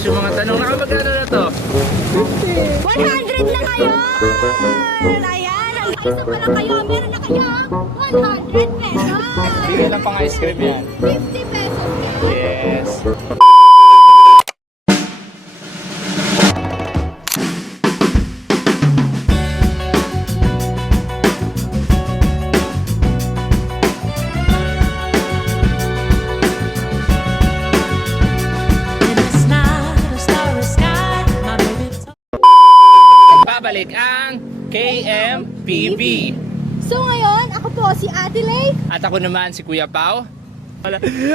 Yung mga tanong na magkano na to? 100 na kayo! Ayan, ang isa pa lang kayo. Meron na kayo 100 pesos. Bigyan lang pang ice cream yan. 50 pesos. Yes. Babalik ang KMPB. So ngayon, ako po si Ate Lay. At ako naman si Kuya Pao.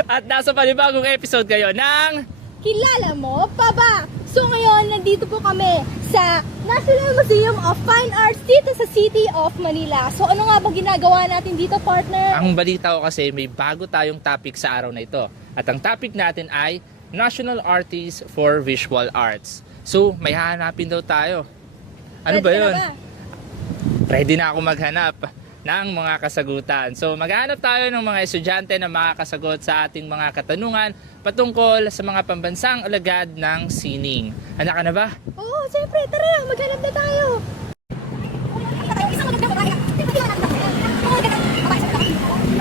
At nasa panibagong episode kayo ng Kilala mo pa ba? So ngayon, nandito po kami sa National Museum of Fine Arts dito sa City of Manila. So ano nga ba ginagawa natin dito, partner? Ang balita ko kasi may bago tayong topic sa araw na ito. At ang topic natin ay National Artists for Visual Arts. So may hahanapin daw tayo. Ano ba Ready ka yun? na ba? Ready na ako maghanap ng mga kasagutan. So maghanap tayo ng mga estudyante na makakasagot sa ating mga katanungan patungkol sa mga pambansang alagad ng sining. Handa ka na ba? Oo, siyempre. Tara na, maghanap na tayo.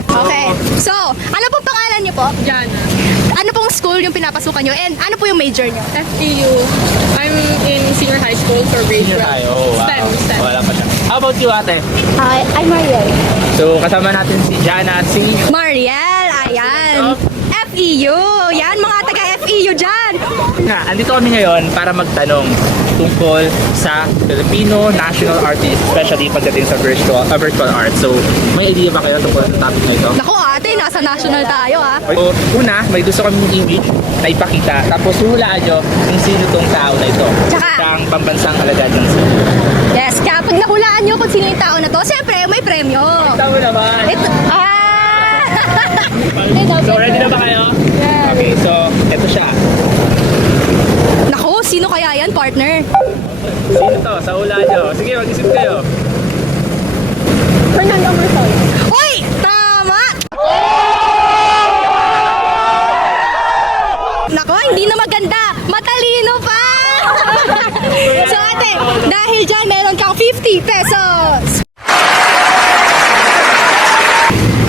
Okay. So, ano pong pangalan niyo po? Jana. Ano pong school yung pinapasukan niyo? And ano po yung major niyo? FEU. I'm in senior high school for grade 12. STEM. Wala pa siya. How about you, ate? I'm Mariel. So kasama natin si Jana at si... Mariel, ayan. FEU. Yan, mga taga-FEU dyan. Andito kami ngayon para magtanong tungkol sa Filipino national artists, especially pagdating sa virtual art. So, may idea ba kayo tungkol sa topic na ito? Naku ate, nasa national tayo ha. So, una, may gusto kami image na ipakita. Tapos, hulaan nyo kung sino tong tao na ito. Tsaka- Ang pambansang alagad ng sining. Yes, kaya pag nahulaan nyo kung sino yung tao na to, siyempre may premyo. Tama naman! Ito, So, ready na ba kayo? Yes. Okay, so, ito siya. Naku, sino kaya yan, partner? Sino to? Sa hulaan nyo. Sige, mag-isip kayo. Fernando Marcos. Uy! Tama! Naku, hindi na maganda. Matalino pa! So ate, dahil dyan meron kang 50 pesos.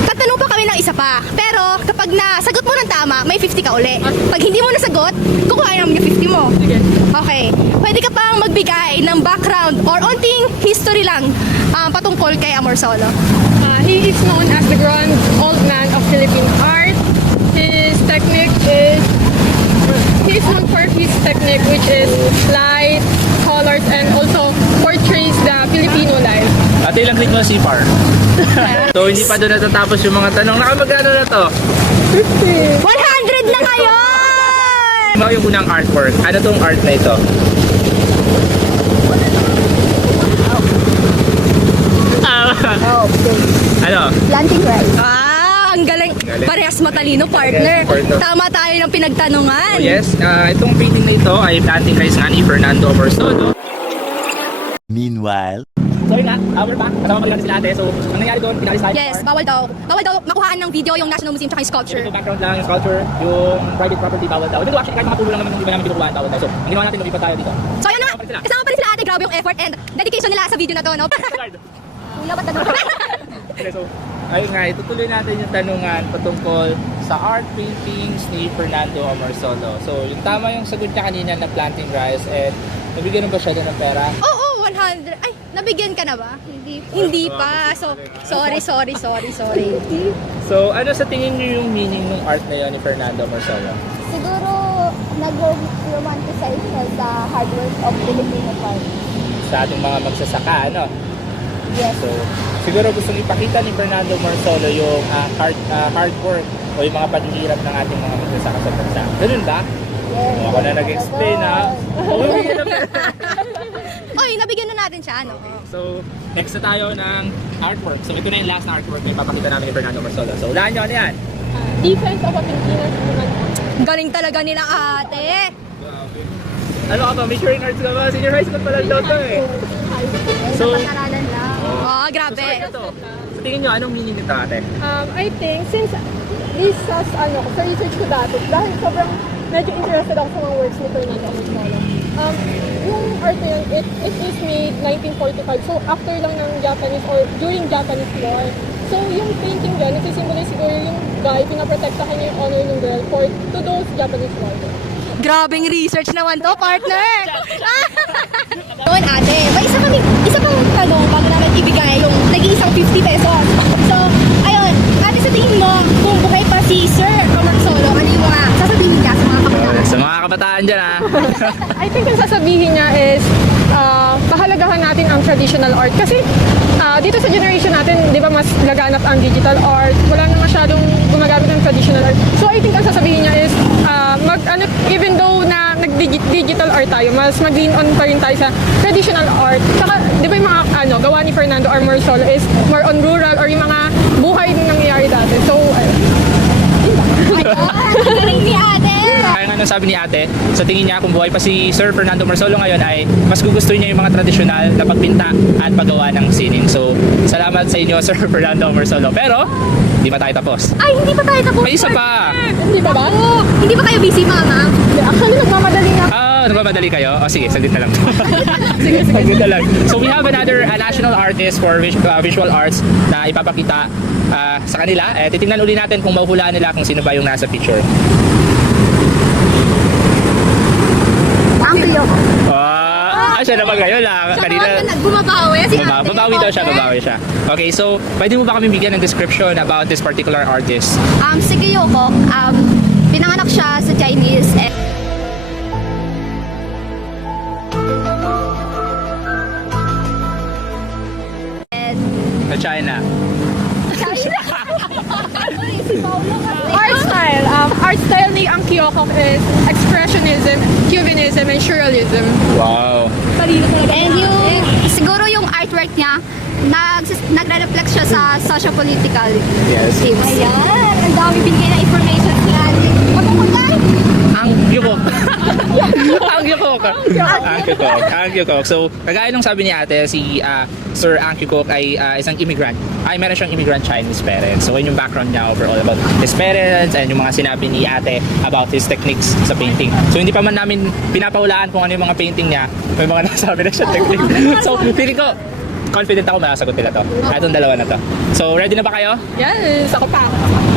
Tatanong pa kami ng isa pa. Pero kapag nasagot mo ng tama, may 50 ka uli. Pag hindi mo nasagot, kukuha namin yung 50 mo. Okay. Pwede ka pang magbigay ng background or onting history lang patungkol kay Amor Solo. He is known as the grand old man of Philippine art. His technique is... He is known for his technique, which is light, colors, and also portrays the Filipino life. At ilang click mo si Par. So, hindi pa doon natatapos yung mga tanong. Nakamagkano na to? 100 na ngayon! Ano yung unang artwork? Ano tong art na ito? Ano? Planting rice. Ang galing. Galing. Parehas matalino, partner. Yes, partner. Tama tayo ng pinagtanungan. Oh, yes, itong painting na ito ay Planting Rice nga ni Fernando Marcos. Meanwhile, Sorry na, we're back. Kasama pa rin natin sila ate. So, ang nangyari doon, pinalis tayo. Yes, bawal daw. Bawal daw makuhaan ng video yung National Museum tsaka yung sculpture. Ito background lang, yung sculpture, yung private property, bawal daw. Ito actually, kahit mga pulo lang naman, hindi ba namin kinukuhaan, bawal daw. So, ang ginawa natin, lumipat tayo dito. So ayun na nga, kasama pa rin sila ate. Grabe yung effort and dedication nila sa video na to, no? Kuya, ba't ganun? Okay, so, ayun nga, itutuloy natin yung tanungan patungkol sa art paintings ni Fernando Omarsolo. So, yung tama yung sagot niya kanina na Planting Rice, and nabigyan ba siya doon ng pera? Oo, 100. Ay, nabigyan ka na ba? Hindi pa. So, sorry. So, ano sa tingin niyo yung meaning ng art na yun ni Fernando Omarsolo? Siguro nag-romanticize siya sa hard work of Filipino farmers. Sa ating mga magsasaka, ano? Yes. So, siguro gustong ipakita ni Fernando Omarsolo yung hard work o yung mga paghihirap ng ating mga magsasaka sa bansa. Ganun ba? Yes. Ako na nag-explain, ha? Oy, nabigyan na natin siya, no? So, next na tayo ng artwork. So, ito na yung last na artwork na ipapakita namin ni Fernando Omarsolo. So, ulaan nyo, ano yan? Defense of a Filipino human. Galing talaga nila ate. Ano ka ba? Majoring arts ka ba? Senior high school pa lang daw to eh. So, Pag-aralan lang. Oh, grabe. so, ito. Sa tingin nyo, anong meaning nito ate? I think, since this has, sa research ko dati, dahil sobrang medyo interested ako sa mga works ni Fernando Amorsolo. Yung art na yun, it is made 1945. So, after lang ng Japanese or during Japanese War. So, yung painting dyan, nagsisimbolize siguro yung guy, pinaprotektahan niya yung honor ng girl to those Japanese warriors. Grabing research naman to, partner! Noon ate, may isa pang tanong bago namin ibigay yung nag-iisang 50 pesos. So, ayun, ate sa tingin mo, kung buhay pa si Sir Amorsolo, ano yung mga sasabihin niya sa mga kabataan? Sa mga kabataan dyan I think yung sasabihin niya is, pahalagahan natin ang traditional art. Kasi dito sa generation natin, di ba mas laganap ang digital art, wala na masyadong gumagamit ng traditional art. So I think ang sasabihin niya is, even though na nag-digital art tayo, mas mag-lean on pa rin tayo sa traditional art. Saka, di ba yung mga gawa ni Fernando Amorsolo is more on rural or yung mga buhay na nangyayari dati. So, Galing ni ate! Kaya nga nang sabi ni ate, sa tingin niya kung buhay pa si Sir Fernando Amorsolo ngayon ay mas gugustuhin niya yung mga tradisyonal na pagpinta at paggawa ng sining. So, salamat sa inyo Sir Fernando Amorsolo. Pero, hindi pa tayo tapos. Ay, hindi pa tayo tapos. May isa pa! hindi ba ba? Oo, hindi pa kayo busy, mama? Actually, nagmamadali nga. Nagmamadali kayo? O sige, saglit na lang. Saglit na lang. So we have another national artist for visual arts na ipapakita sa kanila. Titingnan uli natin kung mahuhulaan nila kung sino ba yung nasa picture. Ang iyo. Siya naman ngayon lang. Kanina. Bumabawi si ate. Babawi daw siya, babawi siya. Okay, so pwede mo ba kami bigyan ng description about this particular artist? Si Kyoko, pinanganak siya sa Chinese. Sa China. Art style ni ang Kyoko is expressionism, Cubanism, and surrealism. Wow. And siguro yung artwork niya, nagre-reflect siya sa socio-political Yes. themes. Ayan, ang dami binigay na information niya. Patungkol ka? Ang Yukok. Ang Yukok. Ang Yukok. So, kagaya nung sabi ni ate, si Sir Ang Yukok ay isang immigrant. Meron siyang immigrant Chinese parents. So, yun yung background niya overall about his parents and yung mga sinabi ni ate about his techniques sa painting. So, hindi pa man namin pinapahulaan kung ano yung mga painting niya. May mga nasabi na siya technique. So, feeling ko, confident ako makasagot nila to. Itong dalawa na to. So, ready na ba kayo? Yes, ako pa.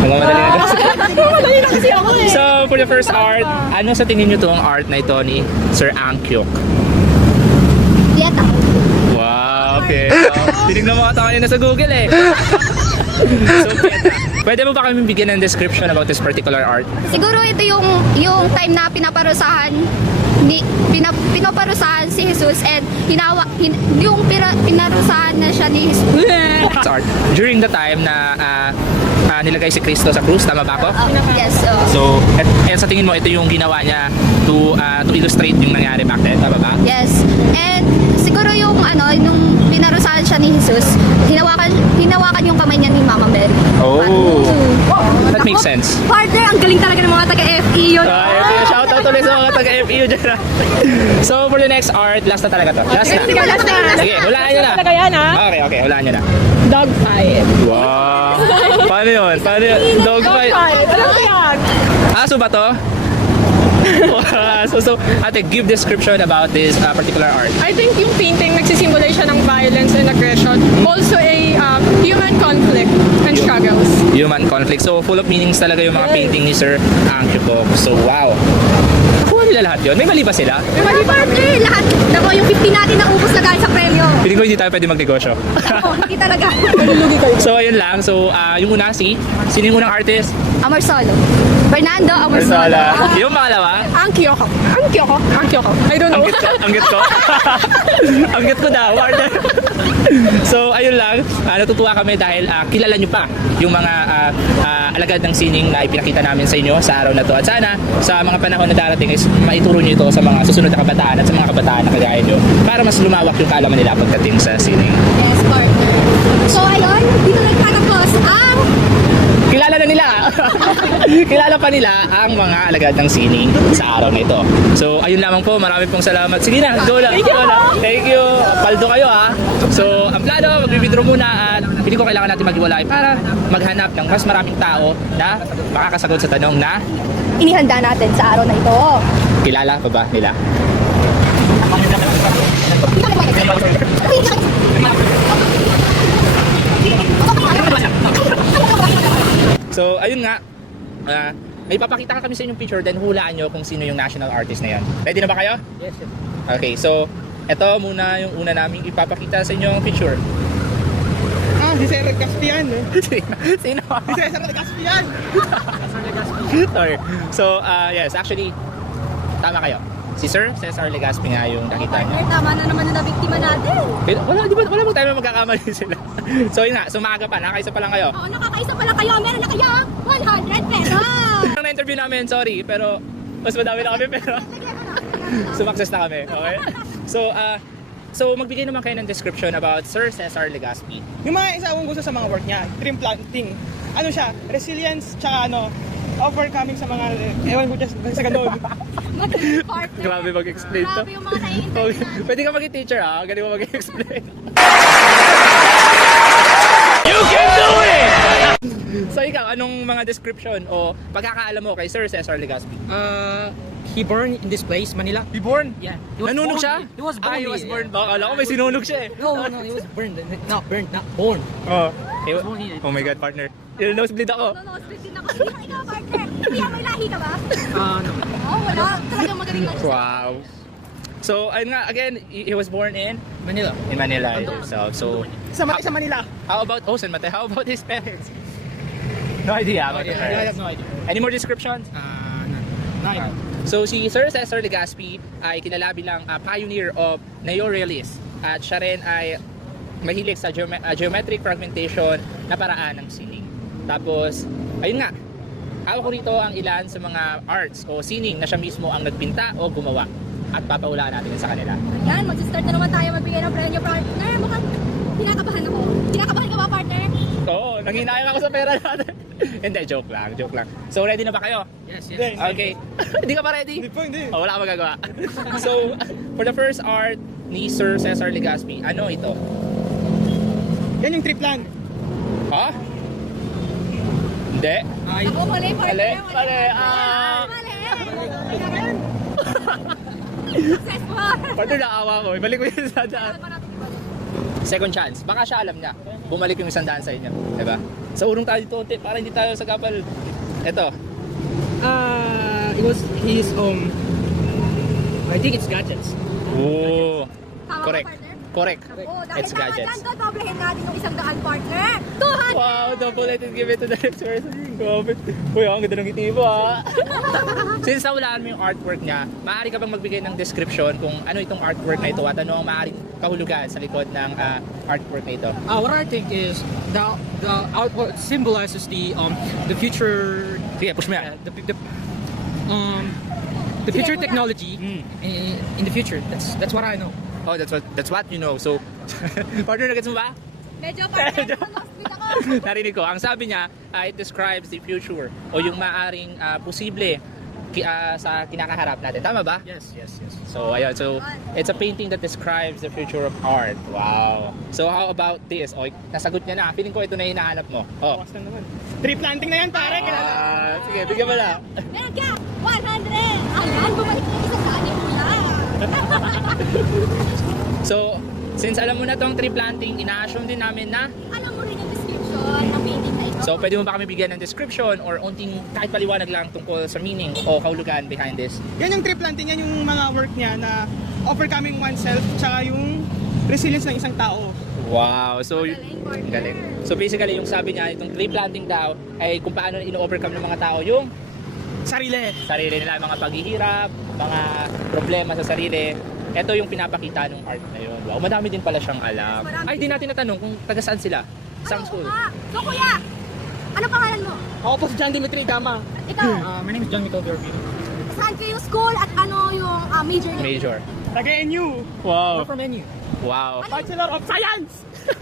Nagmamadali na kasi. Madali na kasi ako eh. So, for the first art, ano sa tingin nyo tong art na ito ni Sir Ang Kyok? Dieta. Wow, okay. Tinignan mo ata kanina sa Google eh. So, pwede mo ba kami bigyan ng description about this particular art? Siguro ito yung time na pinaparusahan pinaparusahan si Jesus and pinarusahan na siya ni Jesus. It's art. During the time na nilagay si Kristo sa krus, tama ba ako? Yes. So, sa tingin mo, ito yung ginawa niya to illustrate yung nangyari back then, tama ba? Yes. And siguro yung nung pinarusahan siya ni Jesus, hinawakan yung kamay niya ni Mama Mary. Oh. That makes sense. Partner, ang galing talaga ng mga taga-FE yun. Shout out ulit sa mga taga-FEU dyan. So, for the next art, last na talaga to. Last na. Last na. Sige, hulaan nyo na. Talaga yan ha? Okay, hulaan nyo na. Dog fight. Wow. Paano yun? Dog fight. Ano ba yan? Aso ba to? so, ate, give description about this particular art. I think yung painting nagsisimbolize siya ng violence and aggression. Also a human conflict and struggles. Human conflict. So, full of meanings talaga yung mga painting ni Sir Ang Kyok. So, wow. Nakuha nila lahat yun? May mali ba sila? Mali partner, lahat. Nako, yung 50 natin naubos na dahil sa premyo. Piling ko hindi tayo pwede magnegosyo. Hindi talaga. So, ayun lang. So, yung una sino yung unang artist? Amorsolo. Fernando Amorsolo. Yung pangalawa? Ang Kyoko. I don't know. Anggit ko. Anggit ko daw, partner. So, ayun lang. Natutuwa kami dahil kilala nyo pa yung mga alagad ng sining na ipinakita namin sa inyo sa araw na to. At sana, sa mga panahon na darating is maituro nyo ito sa mga susunod na kabataan at sa mga kabataan na kagaya nyo para mas lumawak yung kaalaman nila pagdating sa sining. Yes, partner. So, ayun, dito nagtatapos ang Kilala na nila. Kilala pa nila ang mga alagad ng sining sa araw na ito. So, ayun lamang po. Marami pong salamat. Sige na, go lang. Thank you. Paldo kayo ha. So, ang plano, mag-withdraw muna at hindi ko kailangan natin maghiwalay para maghanap ng mas maraming tao na makakasagot sa tanong na inihanda natin sa araw na ito. Kilala pa ba nila? So, ayun nga. May papakita kami sa inyong picture, then hulaan nyo kung sino yung national artist na yan. Ready na ba kayo? Yes, yes. Okay, so ito muna yung una naming ipapakita sa inyong picture. Si Sir Caspian, no? Sino? Si Cesar Caspian! Sorry. So, yes, actually, tama kayo. Si Sir Cesar Legaspi nga yung nakita niya. Tama na naman na biktima natin. Wala bang tayo magkakamali sila. So, yun nga, so maaga pa, nakaisa pa lang kayo. Oo, nakakaisa pala kayo. Meron na kayo 100 pesos. Ang na-interview namin, sorry, pero mas madami na kami, pero sumakses na kami, okay? So, magbigay naman kayo ng description about Sir Cesar Legaspi. Yung mga isa akong gusto sa mga work niya, tree planting. Ano siya? Resilience, tsaka overcoming sa mga, ewan ko dyan sa ganun. Partner. Grabe mag-explain to. Grabe yung mga nai-interview Okay. natin. Pwede ka maging teacher ha, galing mo mag-explain. You can do it! So ikaw, anong mga description o pagkakaalam mo kay Sir Cesar Legaspi? He born in this place, Manila. He born? Yeah. He was Nanunog born- siya? He was born. He was here. born. Baka alam ko may sinunog siya eh. No, he was burned. Not burned, not born. Oh. was born here. Oh my God, partner. Nosebleed ako. No, split din ako. Ikaw, partner. Kuya, may lahi ka ba? No. Oo, wala. Talagang magaling lang siya. Wow. So, ayun nga, again, he was born in Manila. Manila himself. So, Sa Manila. how about San Mateo? How about his parents? No idea about the I parents. have no idea. Any more descriptions? No idea. So si Sir Cesar Legaspi ay kilala bilang pioneer of neorealist at siya rin ay mahilig sa geometric fragmentation na paraan ng sining. Tapos, ayun nga, hawak ko rito ang ilan sa mga arts o sining na siya mismo ang nagpinta o gumawa at papahulaan natin sa kanila. Ayan, mag-start na naman tayo magbigay ng premyo, partner. Mukhang kinakabahan ako. Kinakabahan ka ba, partner? Oo, nanghinayang ako sa pera natin. Hindi, joke lang. So ready na ba kayo? Yes, yes. Okay. Hindi ka pa ready? Hindi po, hindi. Oh, wala kang magagawa. So, for the first art ni Sir Cesar Legaspi, ano ito? Yan yung tree plant. Ha? Hindi. Ako, mali, partner. Mali. Successful. Partner, naawa ko. Ibalik ko yung sandaan. Second chance. Baka siya alam niya. Bumalik yung sandaan sa inyo. Diba? Sa urong tayo dito, unti, para hindi tayo sa kapal. Ito. It was his I think it's gadgets. Oo. Tama Correct. ba, partner? Correct. Oo, dahil It's tama gadgets. dyan, doblehin natin yung 100, partner. 200! Wow, double it and give it to the next person. Grabe. Uy, ang ganda ng ngiti mo ha. Since nawalaan mo yung artwork niya, maaari ka bang magbigay ng description kung ano itong artwork na ito at ano ang maaaring kahulugan sa likod ng artwork na ito? What I think is the outward symbolizes the future. Sige, push mo yan. The future Sige, kuya. technology in the future. That's what I know. Oh, that's what you know. So, partner, nagets mo ba? Medyo, partner. Lost with ako. Narinig ko. Ang sabi niya, it describes the future o yung maaring posible sa kinakaharap natin. Tama ba? Yes. So, ayun. So, it's a painting that describes the future of art. Wow. So, how about this? O, nasagot niya na. Feeling ko ito na yung hinahanap mo. Oh. Bawas na naman. Tree planting na yan, pare. Kilala. Sige, bigyan mo na. Meron ka, 100! Ayan, bumalik na isa sa akin mo lang. So, since alam mo na tong tree planting, ina-assume din namin na Alam mo rin yung description ng painting na ito. so, pwede mo ba kami bigyan ng description or unting kahit paliwanag lang tungkol sa meaning o kahulugan behind this? Yan yung tree planting, yan yung mga work niya na overcoming oneself, tsaka yung resilience ng isang tao. Wow. So, Galing, partner. galing. So, basically, yung sabi niya, itong tree planting daw ay kung paano ino-overcome ng mga tao yung Sarili. sarili nila, mga paghihirap, mga problema sa sarili. Ito yung pinapakita ng art na yun. Wow, madami din pala siyang alam. Ay, di natin natanong kung taga saan sila. Saan school? So, kuya, ano pangalan mo? Ako po si John Dimitri Gama. Ikaw, My name is John Michael Dorby. saan kayo school at ano yung major niyo? Major. Taga-NU. Wow. From NU. Wow. Bachelor of Science. So,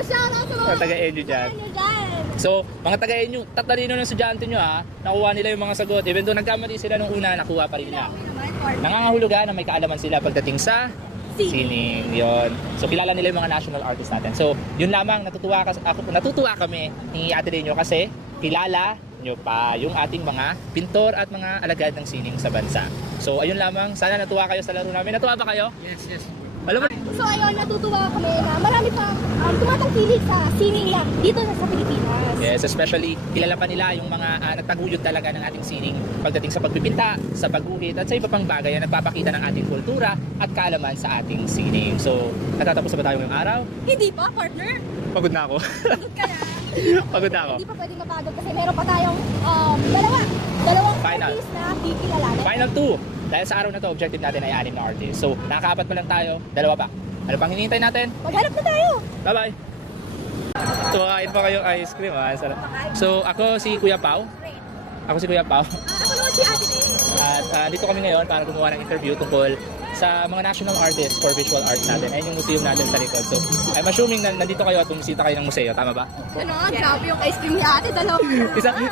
shout out sa mga Taga-edu dyan. ano dyan. So, mga taga-inyo, tatalino ng estudyante nyo ha, nakuha nila yung mga sagot. Even though nagkamali sila nung una, nakuha pa rin nila. Okay naman, partner. Nangangahulugan na may kaalaman sila pagdating sa sining. Yon. So, kilala nila yung mga national artists natin. So, yun lamang, natutuwa kami ni Ate Dino kasi kilala nyo pa yung ating mga pintor at mga alagad ng sining sa bansa. So ayun lamang, sana natuwa kayo sa laro namin. Natuwa ba kayo? Yes, yes. Alam mo, So ayun, natutuwa kami na marami pang tumatangkilik sa sining lang dito sa Pilipinas. yes, especially kilala pa nila yung mga nagtaguyod talaga ng ating sining pagdating sa pagpipinta, sa pagguhit at sa iba pang bagay na nagpapakita ng ating kultura at kaalaman sa ating sining. So, natatapos na ba tayo ngayong araw? Hindi pa, partner. Pagod na ako. Pagod ka na. Pagod na ako. Hindi pa pwedeng mapagod kasi meron pa tayong dalawang Final. artist na kikilalanin. Final 2. Dahil sa araw na to, objective natin ay 6 na artist. So, nakakaapat pa lang tayo, 2 pa. Ano pang hinihintay natin? Maghanap na tayo. Bye-bye! So, kain pa kayong ice cream, ha? Sarap. So, ako si Kuya Pao. Ako si Kuya Pao. Ako naman si Ate Lee. At dito kami ngayon para gumawa ng interview tungkol sa mga national artists for visual arts natin. Ayun yung museum natin sa likod. So, I'm assuming na nandito kayo at bumisita kayo ng museo. Tama ba? Ano, grabe yung ice cream ni Ate.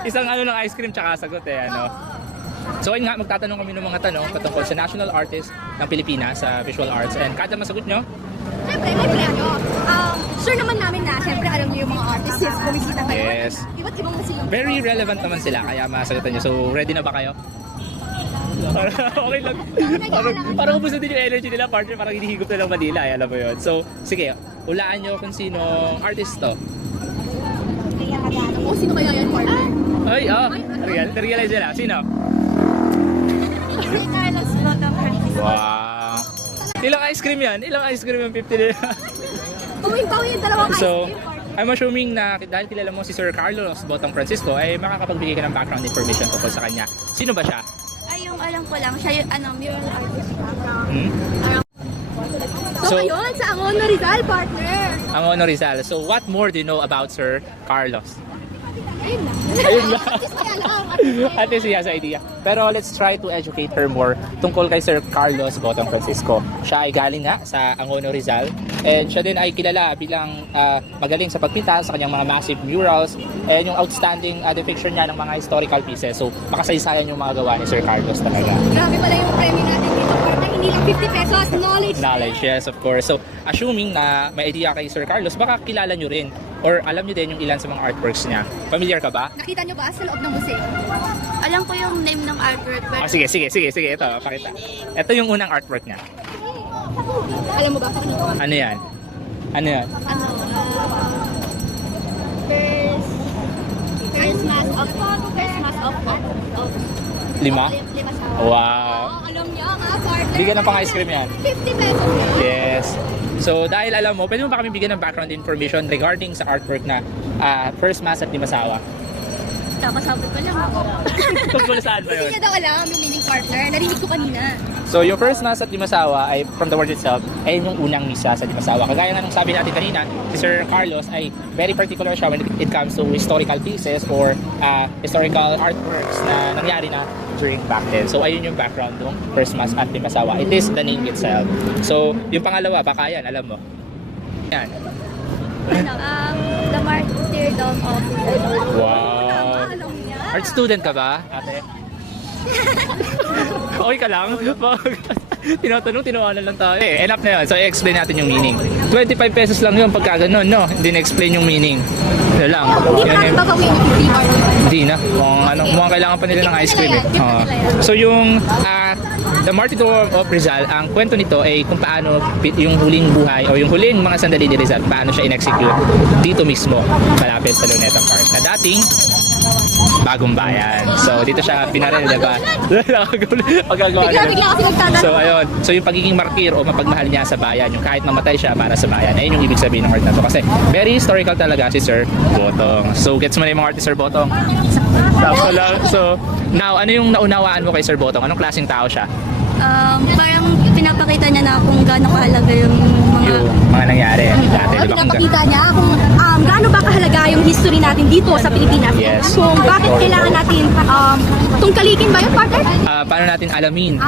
Isang ano ng ice cream tsaka sagot eh. Ano? So ayun nga, magtatanong kami ng mga tanong patungkol sa national artist ng Pilipinas sa visual arts. And kada masagot nyo, Siyempre, may plano. Sure naman namin na, siyempre alam niyo yung mga artists since bumisita kayo. Yes. Iba't ibang museum. very relevant naman sila. Kaya masagutan nyo. So ready na ba kayo? Okay lang. Parang ubus na din yung energy nila, partner. Parang hinihigop na lang Manila. Alam mo yun. So sige, hulaan nyo kung sino artist to. O, sino kaya yan, partner? Ay, realize nila. Sino? Si Carlos Lotto Francisco. Wow. Ilang ice cream yan? Ilang ice cream yung 50 nila? Tawin yung dalawang ice So, cream, partner. I'm assuming na dahil kilala mo si Sir Carlos Botong Francisco, ay makakapagbigay ka ng background information tungkol sa kanya. Sino ba siya? Ay, yung alam ko lang, siya yung mural artist. Hmm? So, So- ayun, sa Angono Rizal, partner. Ang Ono Rizal. So, what more do you know about Sir Carlos? Ayun lang. Ayun lang. At least may alam. At least he has idea. Pero let's try to educate her more tungkol kay Sir Carlos Botong Francisco. Siya ay galing nga sa Angono Rizal. And siya din ay kilala bilang magaling sa pagpinta sa kanyang mga massive murals and yung outstanding depiction niya ng mga historical pieces. So, makasaysayan yung mga gawa ni Sir Carlos talaga. Grabe pala yung premyo natin dito, partner. Hindi lang 50 pesos, knowledge. Knowledge, yes, of course. So, assuming na may idea kay Sir Carlos, baka kilala nyo rin or alam nyo din yung ilan sa mga artworks niya. Familiar ka ba? Nakita nyo ba sa loob ng museo? Alam ko yung name ng artwork, pero Sige. Ito, pakita. Ito yung unang artwork niya. Alam mo ba kung ano? Ano yan? Ano yan? First mass of Lima? Lima sa Wow. Alam niya nga, partner. Bigyan ng pang ice cream yan. 50 pesos. Yes. So, dahil alam mo, pwede mo ba kami bigyan ng background information regarding sa artwork na First Mass at Limasawa? Tapos ko lang ako. Tungkol saan ba Hindi yun? niya daw alam yung meaning, partner. Narinig ko kanina. So, yung First Mass at Limasawa ay, from the word itself, ay yung unang misa sa Limasawa. Kagaya nga nung sabi natin kanina, si Sir Carlos ay very particular siya when it comes to historical pieces or historical artworks na nangyari na during back then. So, ayun yung background ng First Mass at Limasawa. It is the name itself. So, yung pangalawa, baka yan, alam mo. Yan. The martyrdom of Wow. Alam niya. Art student ka ba, ate? Okay ka lang? Tinawanan lang tayo. Enough na yun. So, i-explain natin yung meaning. 25 pesos lang yun pagka ganun, no? Hindi na-explain yung meaning. Ano lang. Hindi Yun pa yung- babawin yung 50, partner. Hindi na. Mukhang kailangan pa nila ng ice cream eh. Oo. So yung The Martyrdom of Rizal, ang kwento nito ay kung paano yung huling buhay o yung huling mga sandali ni Rizal, paano siya in-execute dito mismo, malapit sa Luneta Park, na dating Bagong Bayan. So dito siya pinarel, diba? Pagkagawa Bigla nila. kasi nagtatanong. So ayun, so yung pagiging martir o mapagmahal niya sa bayan, yung kahit mamatay siya para sa bayan, ayun yung ibig sabihin ng art na to. Kasi very historical talaga si Sir Botong. So gets mo na yung mga artist Sir Botong? So now, ano yung naunawaan mo kay Sir Botong? Anong klaseng tao siya? parang pinapakita niya na kung gaano kahalaga yung mga Yung mga nangyari dati, di ba? Pinapakita niya kung gaano ba kahalaga yung history natin dito sa Pilipinas. Yes. Kung bakit kailangan natin tungkalikin ba yung partner? Paano natin alamin,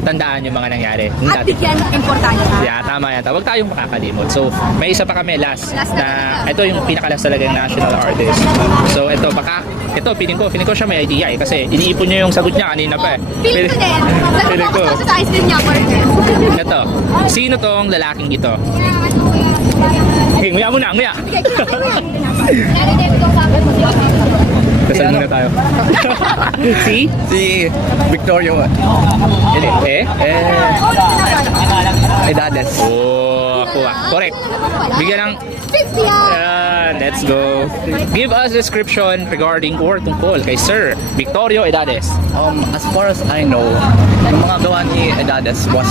tandaan yung mga nangyari. At bigyan ng importansya. Yeah, tama yan. Huwag tayong makakalimot. So, may isa pa kami last Last na ito yung pinakalas talaga yung national artist. So, ito, feeling ko siya may idea eh. Kasi iniipon niya yung sagot niya kanina pa eh. Feeling ko din. Feeling ko. Sagot ko sa ice cream niya, partner. Ito, sino tong lalaking ito? Okay, nguya muna, nguya. Bigay ko lang. Dasal muna tayo. Si? Si Victorio Edades. Oh, kuha. Correct. Bigyan ng 50 yan. let's go. Give us description regarding or tungkol kay Sir Victorio Edades. As far as I know, yung mga gawa ni Edades was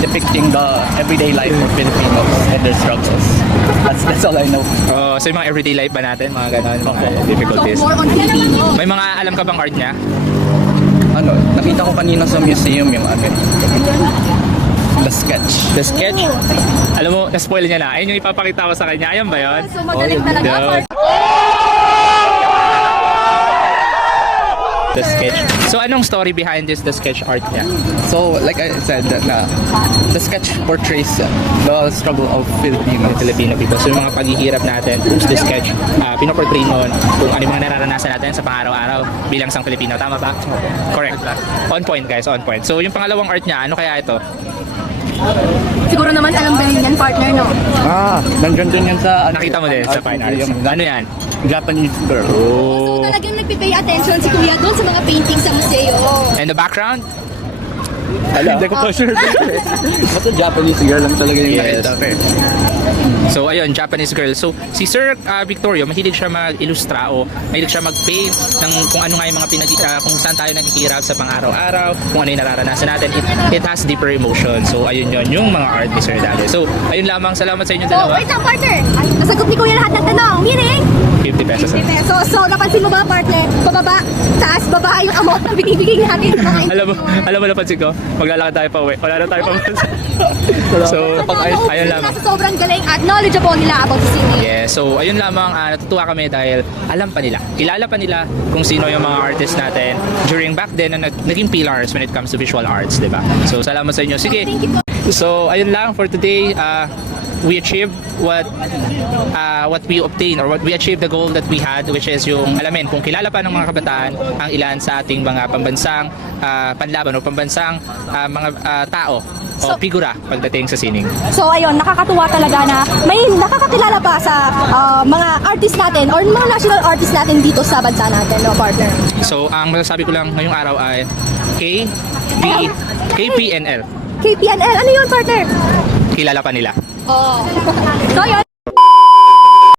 depicting the everyday life of Filipinos and their struggles. That's all I know. Oh, so yung mga everyday life ba natin, mga ganon, mga difficulties. More on Filipino. May mga alam ka bang art niya? Nakita ko kanina sa museum yung The Sketch. The Sketch? Alam mo, na-spoil niya na. Ayun yung ipapakita ko sa kanya. Ayun ba yun? So magaling talaga. Yun. The Sketch. So anong story behind this The Sketch art niya? So, like I said, The Sketch portrays the struggle of Filipinos. Filipino people. So yung mga paghihirap natin, The Sketch, pinoportray mo kung ano yung mga nararanasan natin sa pang-araw-araw bilang isang Filipino. Tama ba? Correct. On point guys, on point. So yung pangalawang art niya, ano kaya ito? Siguro naman alam din yan, partner, no? Nandyan din yan sa... Nakita mo din sa fine arts. Ano yan? Japanese girl. Oh. So talagang nagpipay attention si Kuya doon sa mga paintings sa museo. And the background? Hindi ko pa sure. Basta Japanese girl lang talaga yung Yes. nakita ko eh. So ayun, Japanese girl. So si Sir Victorio, mahilig siya mag-ilustra o mahilig siya mag-paint ng kung ano nga yung mga kung saan tayo nakikirap sa pang-araw-araw, kung ano yung nararanasan natin. It has deeper emotion. So ayun yun, yung mga art ni Sir Dale. So ayun lamang, salamat sa inyong So, dalawa. wait lang, partner. Nasagot ni Kuya lahat ng tanong. Meaning, 50 pesos. 50 pesos. So, napansin mo ba, partner? Pababa, taas, baba yung amount na binibigay natin sa mga Alam mo napansin ko, maglalakad tayo pa uwi. Wala na tayo pa So, ayun lamang. Sa sobrang galing at knowledgeable nila about the singing. Yeah, so ayun lamang, natutuwa kami dahil alam pa nila, kilala pa nila kung sino yung mga artists natin during back then na naging pillars when it comes to visual arts, di ba? So salamat sa inyo. Sige. Thank you po. So ayun lang for today. We achieved what we obtained or what we achieved the goal that we had, which is yung alamin kung kilala pa ng mga kabataan ang ilan sa ating mga pambansang panlaban o pambansang mga tao o figura pagdating sa sining. So ayun, nakakatuwa talaga na may nakakakilala pa sa mga artist natin or mga national artist natin dito sa bansa natin, no, partner? So ang masasabi ko lang ngayong araw ay KPNL. KPNL, ano yun, partner? Kilala pa nila. Oh. So yun.